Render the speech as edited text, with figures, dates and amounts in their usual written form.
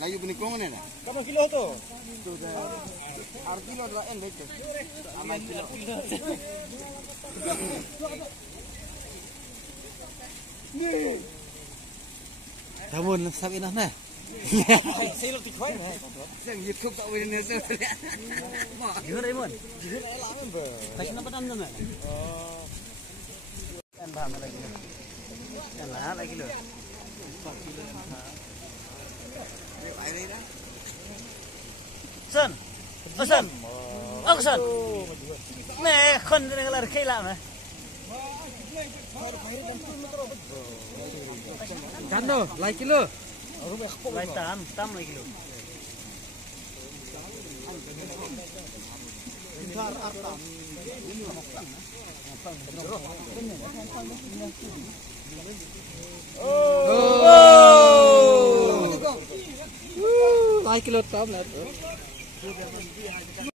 Layu penikung mana dah? Berapa kilo tu? Itu dah. Kilo adalah N itu. Amai kilo. Tamun sabi na na. Saya lebih kuat. Saya YouTube tak boleh ni saya. Jihur Imon. Jihur elak member. Kasi na padam na. Kan ba lagi. Kan lah lagi lo. 4 kilo yang ha. Ai đây dah. San. San. Aku san. Nè, kon ni ngalar kai la ma. Kan tu, lai kilo. Lai tam lagi lo. Bentar artam. Ini mokta. Oh. 5 kilo tam lah tu.